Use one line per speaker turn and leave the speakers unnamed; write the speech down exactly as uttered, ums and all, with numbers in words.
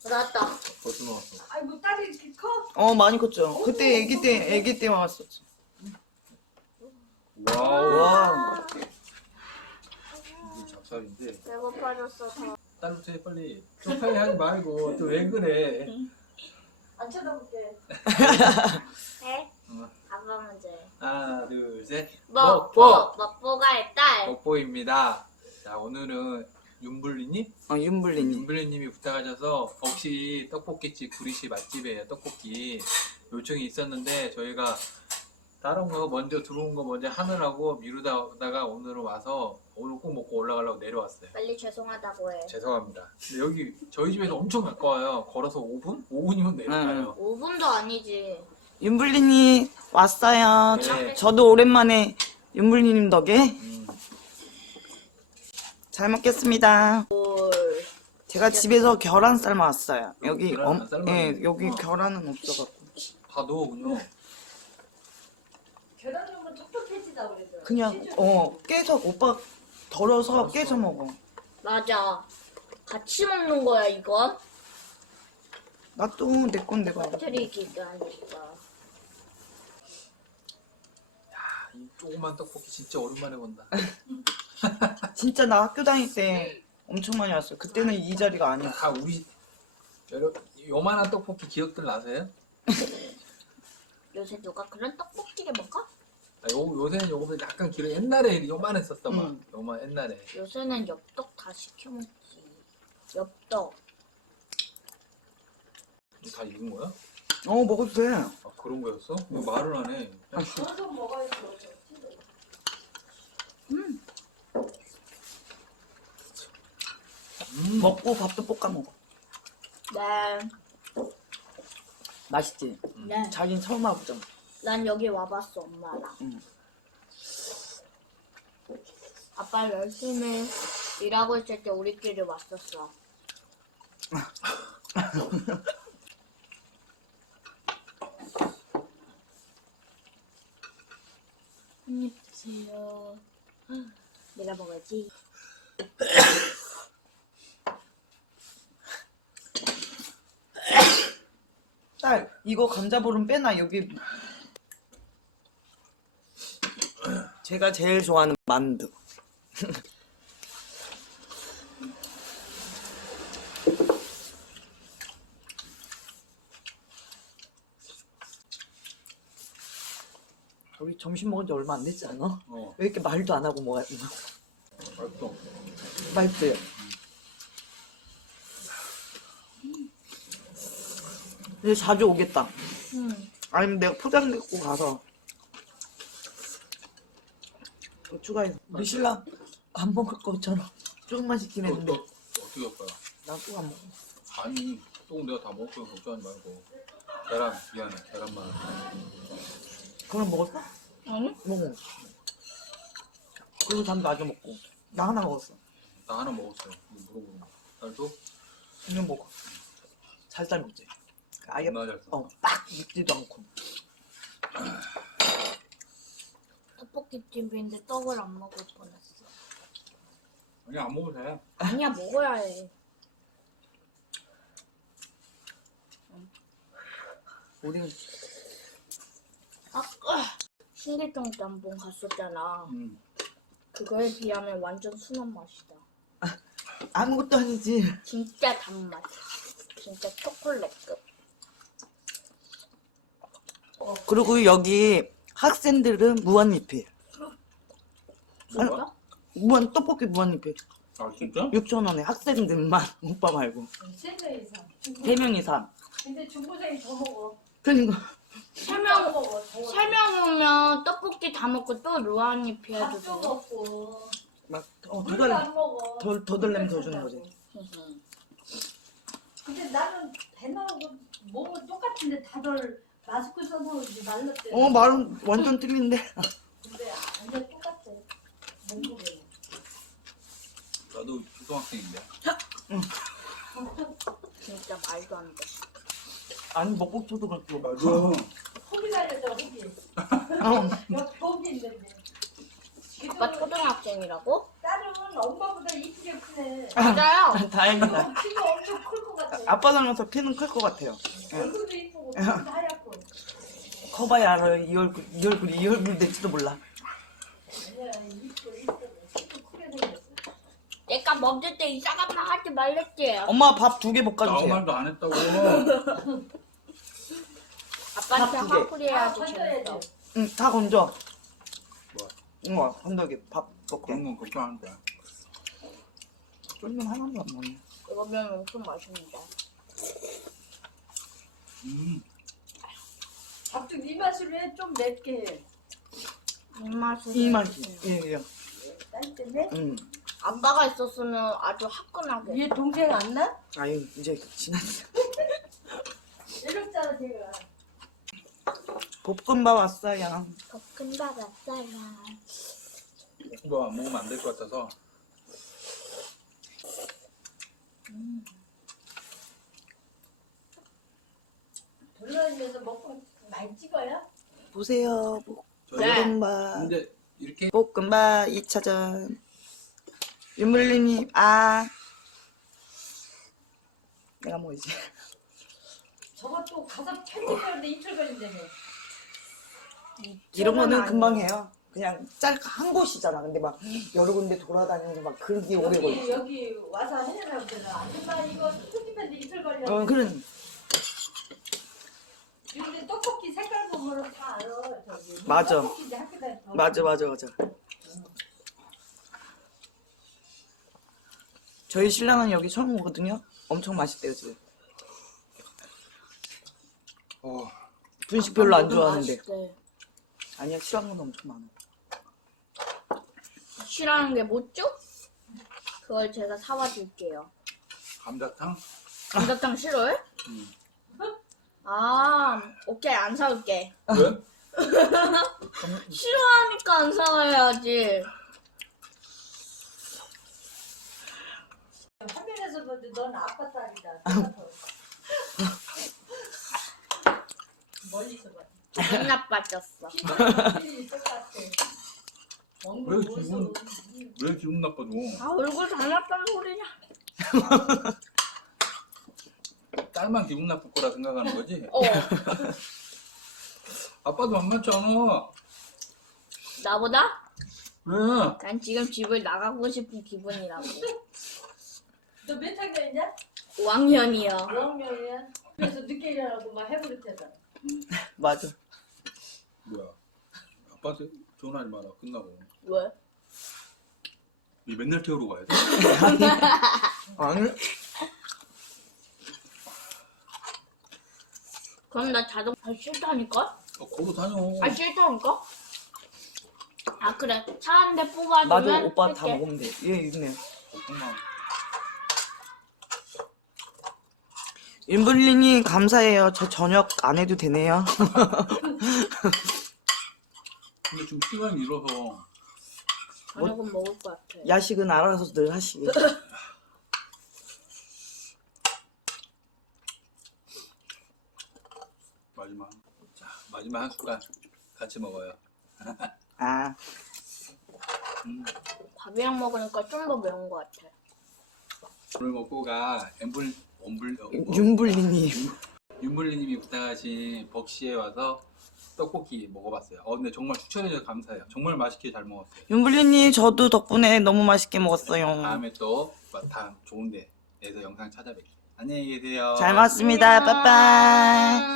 나왔다.
벌써 나왔어.
아이고 딸이 이렇게 커?
어 많이 컸죠. 그때 아기 때 아기 때 왔었지.
와우.
와.
이게 작살인데.
배고파졌어. 더.
딸로 해 빨리. 쪽팔리 하지 말고 또 왜 그래?
안 쳐다볼게.
해?
어.
아빠 먼저 해.
하나 둘 셋.
먹보! 먹보가의 딸.
먹보입니다. 자 오늘은 윤블리님?
어 윤블리님.
윤블리님이 부탁하셔서 혹시 떡볶이집 구리시 맛집이에요. 떡볶이 요청이 있었는데 저희가 다른 거 먼저 들어온 거 먼저 하느라고 미루다가 오늘은 와서 오늘 꼭 먹고 올라가려고 내려왔어요.
빨리 죄송하다고 해.
죄송합니다. 근데 여기 저희 집에서 엄청 가까워요. 걸어서 오 분? 오 분이면 내려가요.
오 분도 아니지.
윤블리님 왔어요.
네.
저, 저도 오랜만에 윤블리님 덕에
음.
잘 먹겠습니다.
뭘.
제가 집에서 계란 삶아왔어요. 여기
계란
엄,
삶아요?
예, 여기 계란은 없어갖고
다 넣어 그냥.
계란 넣으면 톡톡해지다 그래서.
그냥 어 깨서 오빠 덜어서
알았어.
깨서 먹어.
맞아. 같이 먹는 거야, 이건?
나 또 내 건 내가 알아.
터뜨리기가 하니까.
이 조그만 떡볶이 진짜 오랜만에 본다.
진짜 나 학교 다닐 때 엄청 많이 왔어요. 그때는 이 자리가 아니야.
다 우리 여러분 요만한 떡볶이 기억들 나세요?
요새 누가 그런 떡볶이를 먹어?
아, 요, 요새는 요거보다 약간 길어. 옛날에 요만했었어 막.
음.
요만 옛날에.
요새는 엽떡 다 시켜 먹지. 엽떡.
이거 다 익은 거야?
어 먹어도 돼.
아 그런 거였어? 왜 말을 안 해?
계속 먹어야지.
음.
음.
먹고 밥도 볶아 먹어.
네.
맛있지?
네.
자긴 처음 와보잖아.
난 여기 와봤어, 엄마랑.
응.
아빠 열심히 일하고 있을 때 우리끼리 왔었어. 한입 주세요. 내가 먹어야지.
딸 이거 감자볼은 빼놔. 여기 제가 제일 좋아하는 만두. 우리 점심 먹은 지 얼마 안 됐지 않아?
어.
왜 이렇게 말도 안 하고 먹어야 되나?
맛있어.
맛있어요. 이제 자주 오겠다.
응.
아니면 내가 포장 갖고 가서 또 추가해서. 우리 신랑 안 먹을 거처럼 조금만 시키긴
또,
했는데
또, 또 어떻게 할 거야?
나 또 안 먹어.
아니 또 내가 다 먹고 걱정하지 말고. 계란 미안해. 계란만.
그럼 먹었어?
응?
먹어. 그리고 잠 마저 먹고. 나 하나 먹었어.
나 하나 먹었어요. 물어보는 거. 딸도?
그냥 먹어. 살살 먹지. 아예
겁나 잘 써.
어, 딱 익지도 않고.
떡볶이집인데 떡을 안 먹을 뻔했어.
아니 안 먹어도 돼.
아니야, 먹어야 해.
우리는
아까 신길동 때 한 번 갔었잖아.
음.
그거에 비하면 완전 순한 맛이다.
아무것도 아니지.
진짜 단맛. 진짜 초콜릿급.
그리고 여기 학생들은 무한리필.
진짜?
무한 떡볶이 무한리필.
아 진짜?
육천 원에 학생들만 오빠 말고
세 명 이상.
세 명 이상.
근데 중고생이 더 먹어.
그러니까
더
설명,
먹어. 더 먹어.
설명 오면 떡볶이 다 먹고 또 루아니피 해도
밥도
돼.
먹고.
막더
물도
달
안 먹어.
더, 더 달라면 더 주는 거지.
근데 나는 배 나오고 몸은 똑같은데 다들 마스크 써서 이제 말랐대.
어 말은 완전 틀린데.
근데 완전 똑같아. 몸무게는.
나도 초등학생인데.
진짜 말도 안 돼.
아니 먹고 쳐도 그렇고.
맞아.
호비 달렸어 호비.
어.
여기 호비 있는데.
아빠 초등학생이라고?
딸은 엄마보다 이쁘게 크네.
맞아요.
다행이다.
키가 엄청 클 것 같아.
아빠 닮아서 키는 클 것 같아요.
얼굴도 이쁘고 눈도 하얗고.
커봐야 알아요. 이 얼굴, 이 얼굴이 이 얼굴 될지도 몰라.
아니야 이쁘 이쁘고 키도 크게 생겼어.
내가 먹을 때 이상한 말 하지 말랬지.
엄마 밥 두 개
아무
볶아주세요.
말도 안 했다고.
아빠한테
밥 두 개.
화풀이 해야지.
아,
재밌어.
건져야지.
응, 다 건져.
뭐?
이거 건더기 밥 먹게.
그런 건 걱정하는 거야.
쫄면 하나도 안 먹네.
이거면 엄청 맛있는데.
음.
밥도 이 맛으로 해. 좀 맵게 해.
입맛은
이 맛이. 예, 예.
딸 때문에.
응.
아빠가 있었으면 아주 화끈하게.
얘 동생 안 나?
아유, 이제 지났어.
이랬잖아 제가.
볶음밥 왔어요.
볶음밥 왔어요.
뭐 안 먹으면 안 될 것 같아서.
돌아다니면서 먹고 많이 찍어요?
보세요.
네.
볶음밥.
근데 이렇게
볶음밥 이 차전. 윤물리님, 아. 내가 뭐이지?
저것도 가서 편집하는데 이틀 걸린다며.
이런 거는
저건
금방
아니에요.
해요. 그냥 짤 한 곳이잖아. 근데 막 여러 군데 돌아다니는 막 그게 오래
여기
걸려.
여기 와서 해내라고 그러잖아. 아줌마 이거 편집하는데 이틀 걸려.
어, 그런.
근데 떡볶이 색깔 보면 다 알아. 저기.
맞아.
떡볶이 이제 학교 다닐 때.
맞아, 맞아, 맞아. 저희 신랑은 여기 처음 오거든요. 엄청 맛있대요, 지금.
어,
분식 별로 안
아빠도
좋아하는데.
맛있대.
아니야, 싫어하는 건 엄청 많아.
싫어하는 게 뭐죠? 그걸 제가 사와 줄게요.
감자탕?
감자탕 싫어해?
음.
아, 오케이, 안 사올게.
왜?
싫어하니까 안 사와야지.
화면에서 보는데 넌 아빠 딸이다. 멀리서 봐.
기분 나빠졌어.
키도 똑같아. 먹는
왜
모습.
기분- 왜 기분 나빠져?
아, 얼굴 닮았다는 소리냐?
딸만 기분 나쁠 거라 생각하는 거지?
어,
아빠도 만만찮아.
나보다?
왜?
난 지금 집을 나가고 싶은 기분이라고.
너 몇 학년이냐?
오 학년이요.
오 학년이야? 그래서 늦게 일어나고 막 해버렸잖아.
맞아.
뭐야? 아빠한테 전화하지 마라. 끝나고.
왜?
이 맨날 태우러 가야 돼?
아니,
그럼 나 자동차 싫다니까?
어, 걸어 다녀.
아, 싫다니까? 아, 그래. 차 한 대 뽑아주면
나도 오빠 다
할게.
먹으면 돼. 얘 있네.
정말.
윤블리님, 감사해요. 저 저녁 안 해도 되네요.
근데 지금 시간이 이뤄서
저녁은 먹을 것 같아.
야식은 알아서 늘 하시게.
마지막. 자, 마지막 한 숟갈 같이 먹어요.
아,
음.
밥이랑 먹으니까 좀 더 매운 것 같아.
오늘 먹고 가 엠블 엄블 어, 뭐?
윤블리님.
윤블리님이 부탁하신 벅시에 와서 떡볶이 먹어봤어요. 어 근데 정말 추천해줘서 감사해요. 정말 맛있게 잘 먹었어요.
윤블리님, 저도 덕분에 너무 맛있게 먹었어요.
다음에 또 다 좋은데 에서 영상 찾아뵐게요. 안녕히 계세요.
잘 먹었습니다. 빠빠이.